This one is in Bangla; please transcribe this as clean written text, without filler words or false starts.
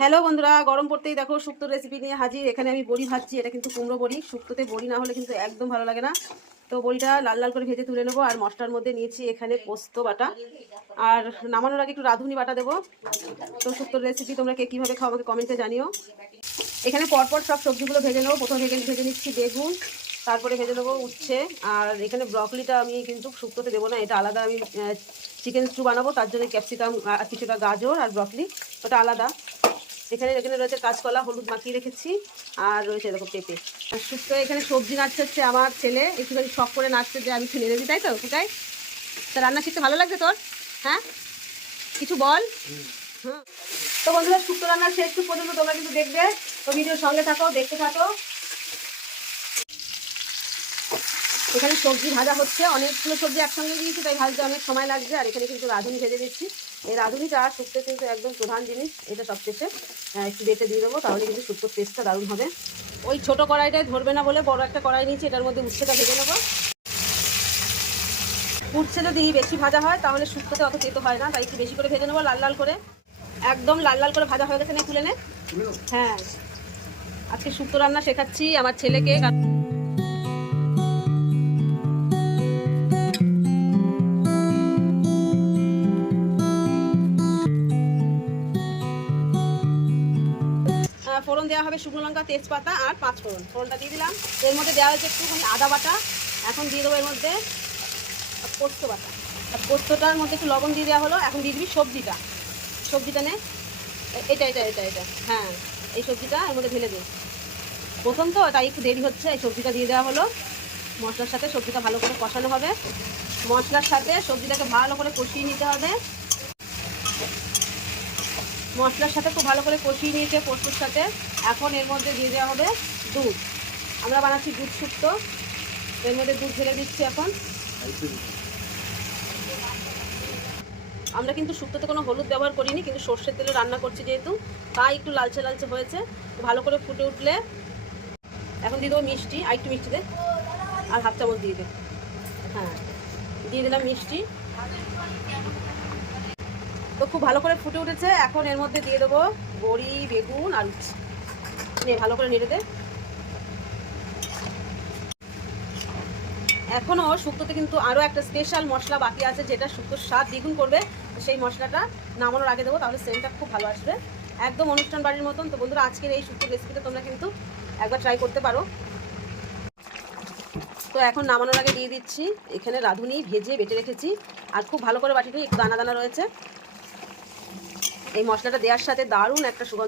হ্যালো বন্ধুরা, গরম পড়তেই দেখো শুক্তোর রেসিপি নিয়ে হাজির। এখানে আমি বড়ি ভাজছি। এটা কিন্তু কুমড়ো বড়ি। শুক্তোতে বড়ি না হলে কিন্তু একদম ভালো লাগে না। তো বড়িটা লাল লাল করে ভেজে তুলে নেবো। আর মশলার মধ্যে নিয়েছি এখানে পোস্ত বাটা, আর নামানোর আগে একটু রাঁধুনি বাটা দেবো। তো শুক্তোর রেসিপি তোমরা কে কীভাবে খাও আমাকে কমেন্টে জানিও। এখানে পরপর সব সবজিগুলো ভেজে নেবো। প্রথমে ভেজে নিচ্ছি বেগুন, তারপরে ভেজে নেবো উচ্ছে। আর এখানে ব্রকলিটা আমি কিন্তু শুক্তোতে দেবো না, এটা আলাদা। আমি চিকেন স্টু বানাবো, তার জন্য ক্যাপসিকাম আর কিছুটা গাজর আর ব্রকলি ওটা আলাদা। এখানে এখানে রয়েছে কাঁচকলা, হলুদ মাখিয়ে রেখেছি, আর রয়েছে এরকম পেঁপে। আর শুক্তো এখানে সবজি নাড়ছে হচ্ছে আমার ছেলে, একটুখানি শখ করে নাড়ছে যে আমি একটু নেড়ে দিই, তাই তো কোথায়? তা রান্না শিখতে ভালো লাগছে তোর? হ্যাঁ, কিছু বল। হ্যাঁ, তো বন্ধুরা শুক্তো রান্নার শেষ পর্যন্ত তোমরা কিন্তু দেখবে। তো ভিডিওর সঙ্গে থাকো, দেখতে থাকো। এখানে সবজি ভাজা হচ্ছে, অনেকগুলো সবজি একসঙ্গে দিয়েছি, তাই ভাজতে অনেক সময় লাগছে। আর এখানে কিন্তু রাঁধুনি ভেজে দিচ্ছি। এই রাঁধুনিটা শুক্তো কিন্তু একদম প্রধান জিনিস, এটা সব শেষে একটু বেটে দিয়ে দেবো, তাহলে কিন্তু শুক্তোর টেস্টটা দারুণ হবে। ওই ছোটো কড়াইটায় ধরবে না বলে বড় একটা কড়াই নিয়েছি, এটার মধ্যে উচ্ছেটা ভেজে নেবো। উচ্ছে যদি বেশি ভাজা হয় তাহলে শুক্তোতে অত তেতো হয় না, তাই একটু বেশি করে ভেজে নেবো লাল লাল করে। একদম লাল লাল করে ভাজা হয়ে গেছে না, তুলে নে। হ্যাঁ, আজকে শুক্তো রান্না শেখাচ্ছি আমার ছেলেকে। ফোড়ন দেওয়া হবে শুকনো লঙ্কা, তেজপাতা আর 5 ফোড়ন। ফোড়নটা দিয়ে দিলাম। এর মধ্যে দেওয়া হচ্ছে একটুখানি আদা বাটা। এখন দিয়ে দেবো এর মধ্যে পোস্ত বাটা। আর পোস্তটার মধ্যে একটু লবণ দিয়ে দেওয়া হলো। এখন দিয়ে দিবি সবজিটা। সবজিটা নে, এটা এটা এটা এটা হ্যাঁ, এই সবজিটা এর মধ্যে ঢেলে দিই। প্রথম তো তাই একটু দেরি হচ্ছে। এই সবজিটা দিয়ে দেওয়া হলো। মশলার সাথে সবজিটা ভালো করে কষানো হবে। মশলার সাথে সবজিটাকে ভালো করে কষিয়ে নিতে হবে। মশলার সাথে খুব ভালো করে কষিয়ে নিয়েছে পোস্তর সাথে। এখন এর মধ্যে দিয়ে দেওয়া হবে দুধ। আমরা বানাচ্ছি দুধ শুক্তো। এর মধ্যে দুধ ঢেলে দিচ্ছি এখন। আমরা কিন্তু শুক্তোতে কোনো হলুদ ব্যবহার করিনি, কিন্তু সর্ষের তেলে রান্না করছি যেহেতু, তাই একটু লালচে লালচে হয়েছে। ভালো করে ফুটে উঠলে এখন দিয়ে দেবো মিষ্টি। আর একটু মিষ্টি দে, আর হাফ চামচ দিয়ে দে। হ্যাঁ, দিয়ে দিলাম মিষ্টি। তো খুব ভালো করে ফুটে উঠেছে। এখন এর মধ্যে দিয়ে দেবো বড়ি, বেগুন আর উচ্ছে। নিয়ে ভালো করে নেড়ে দে। এখনও শুক্তোতে কিন্তু আরও একটা স্পেশাল মশলা বাকি আছে, যেটা শুক্তোর স্বাদ দ্বিগুণ করবে। সেই মশলাটা নামানোর আগে দেবো, তাহলে সেন্টটা খুব ভালো আসবে, একদম অনুষ্ঠান বাড়ির মতন। তো বন্ধুরা, আজকের এই শুক্তোর রেসিপিটা তোমরা কিন্তু একবার ট্রাই করতে পারো। তো এখন নামানোর আগে দিয়ে দিচ্ছি এখানে রাঁধুনি ভেজে বেটে রেখেছি। আর খুব ভালো করে বাটিতে একটু দানা দানা রয়েছে। এই মশলাটা দেওয়ার সাথে দারুণ একটা সুগন্ধ